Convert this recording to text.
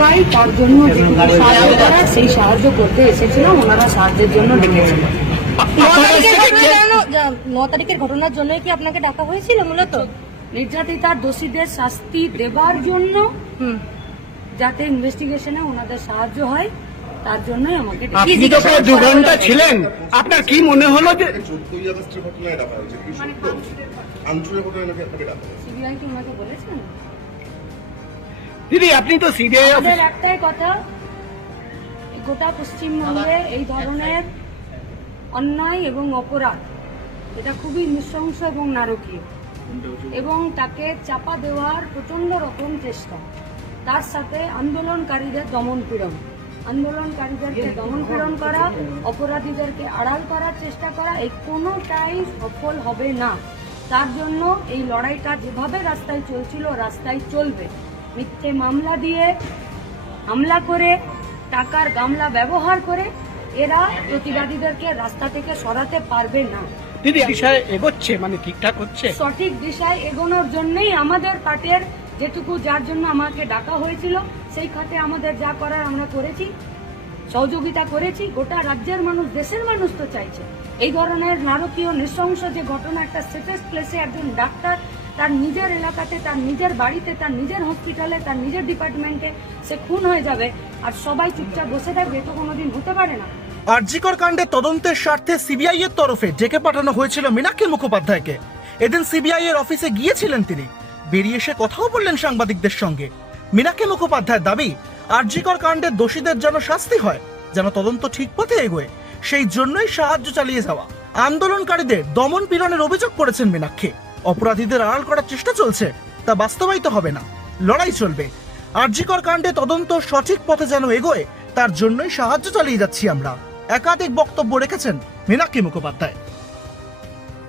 পাই তার জন্য যেটুকু সাহায্য করার সেই সাহায্য করতে এসেছিলাম, ওনারা সাহায্যের জন্য ডেকেছিল। 9 তারিখের ঘটনার জন্য কি আপনাকে ডাকা হয়েছিল মূলত? নির্যাতিতার দোষীদের শাস্তি দেবার জন্য, যাতে ইনভেস্টিগেশনে ওনাদের সাহায্য হয়, তার জন্যই আমাকে আপনি তো প্রায় 2 ঘন্টা ছিলেন, আপনার কি মনে হলো যে 14ই আগস্টের ঘটনায় ডাকা হয়েছে? কি সত্য? আঞ্চলিক ঘটনায় নাকি আপনাকে ডাকা হয়েছে? সিবিআই কি ওনাকে বলেছেন? দিদি আপনি তো সিবিআই আমাদের একটাই কথা, গোটা পশ্চিমবঙ্গে এই ধরনের অন্যায় এবং অপরাধ এটা খুবই নৃশংস এবং নারকীয়, এবং তাকে চাপা দেওয়ার প্রচন্ড রকম চেষ্টা, তার সাথে আন্দোলনকারীদের আন্দোলনকারীদেরকে দমন পীড়ন করা, অপরাধীদেরকে আড়াল করার চেষ্টা করা, এই কোনোটাই সফল হবে না। তার জন্য এই লড়াইটা যেভাবে রাস্তায় চলছিল রাস্তায় চলবে। মিথ্যে মামলা দিয়ে, হামলা করে, টাকার গামলা ব্যবহার করে এরা প্রতিবাদীদেরকে রাস্তা থেকে সরাতে পারবে না। দিদি বিষয়ে এগোচ্ছে, মানে ঠিকঠাক হচ্ছে? সঠিক দিশায় এগোনোর জন্যই আমাদের পার্টির যেটুকু, যার জন্য আমাকে ডাকা হয়েছিল, সেই খাতে আমাদের যা করার আমরা করেছি, সহযোগিতা করেছি। গোটা রাজ্যের মানুষ, দেশের মানুষ তো চাইছে এই ধরনের নারকীয় নৃশংস যে ঘটনা, একটা সেফেস্ট প্লেসে একজন ডাক্তার তার নিজের এলাকাতে, তার নিজের বাড়িতে, তার নিজের হসপিটালে, তার নিজের ডিপার্টমেন্টে সে খুন হয়ে যাবে আর সবাই চুপচাপ বসে থাকবে, এটা কোনোদিন হতে পারে না। আরজিকর কাণ্ডে তদন্তের স্বার্থে সিবিআই এর তরফে ডেকে পাঠানো হয়েছিল মীনাক্ষী মুখোপাধ্যায়কে। এদিন সিবিআই এর অফিসে গিয়েছিলেন তিনি, বেরিয়ে এসে কথাও বললেন সাংবাদিকদের সঙ্গে। মীনাক্ষী মুখোপাধ্যায়ের দাবি, আরজিকর কাণ্ডের দোষীদের যেন শাস্তি হয়, যেন তদন্ত ঠিক পথে এগোয়, সেই জন্যই সাহায্য চালিয়ে যাওয়া। আন্দোলনকারীদের দমন পীড়নের অভিযোগ করেছেন মীনাক্ষী। অপরাধীদের আড়াল করার চেষ্টা চলছে, তা বাস্তবায়িত হবে না, লড়াই চলবে। আরজিকর কাণ্ডে তদন্ত সঠিক পথে যেন এগোয়, তার জন্যই সাহায্য চালিয়ে যাচ্ছি আমরা, একাধিক বক্তব্য রেখেছেন মীনাক্ষী মুখোপাধ্যায়।